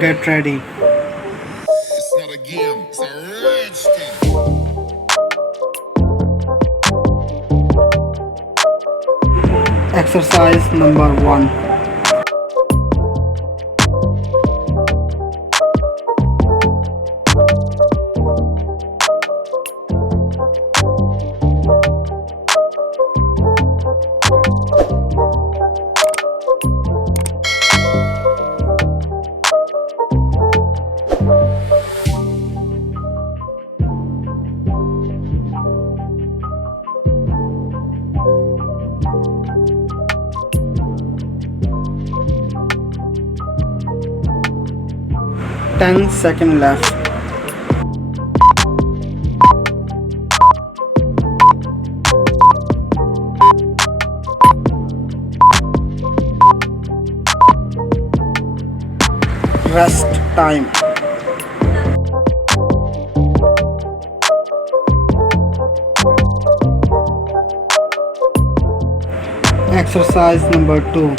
Get ready. It's not a game, it's a rich thing. Exercise number 1. Ten seconds left. Rest time. Exercise number 2.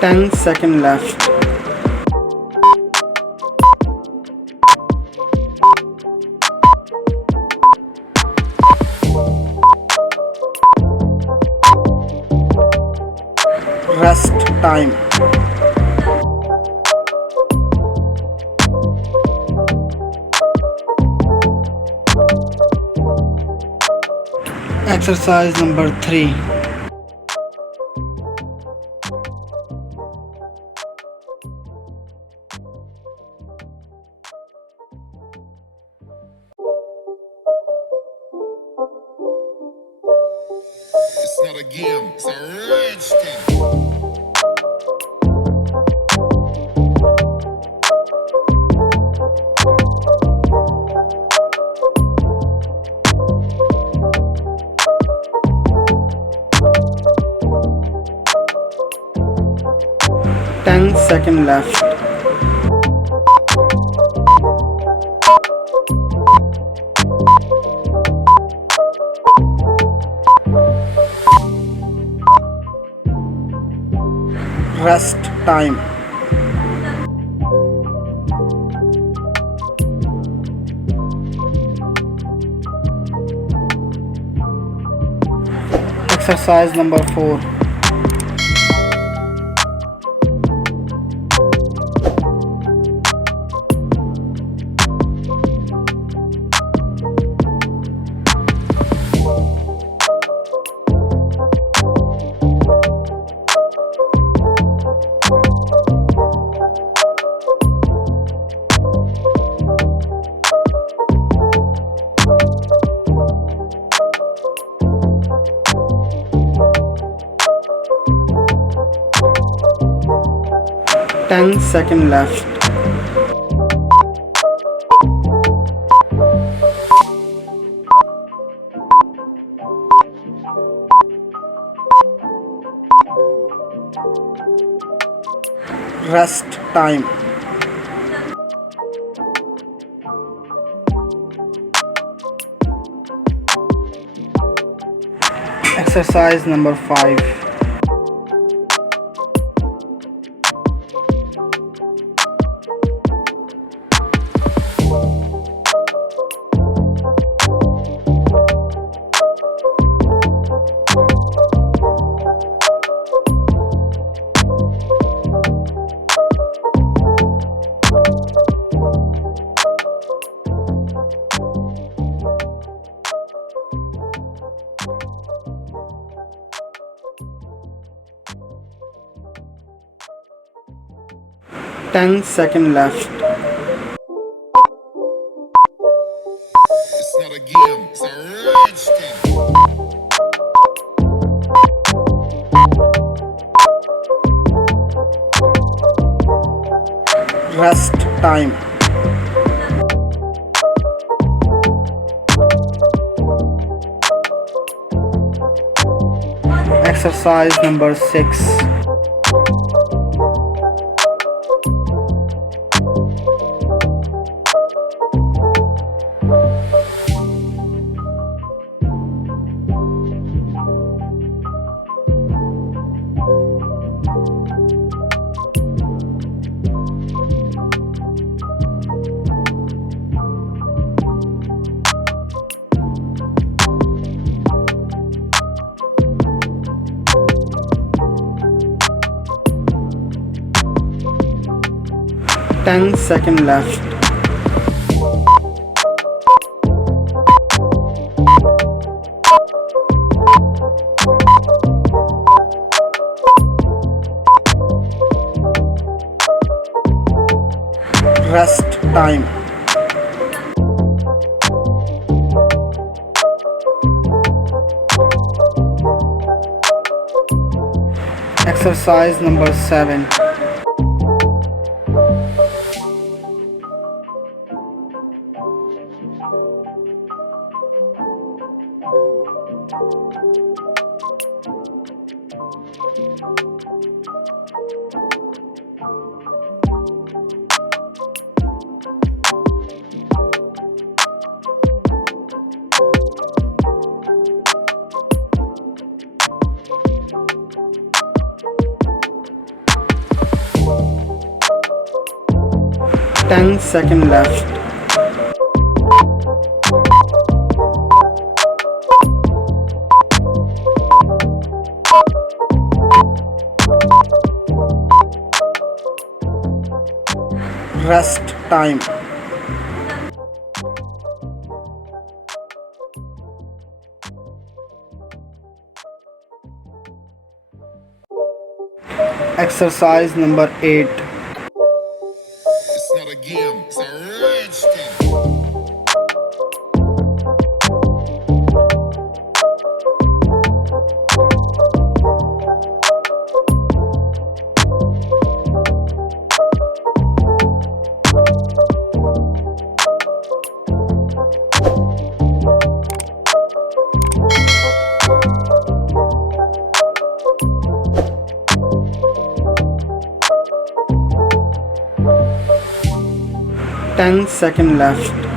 Ten seconds left. Rest time. Exercise number 3. It's not a game, it's a rich thing. 10 seconds left. Rest time. Exercise number 4. Ten seconds left. Rest time. Exercise number 5. Ten seconds left. It's not a game, it's a rich thing. Rest time. Exercise number 6. Ten-second left. Rest time. Exercise number 7. Ten-second left. Rest time. Exercise number 8. It's not a game, it's a rich thing. 10-second left.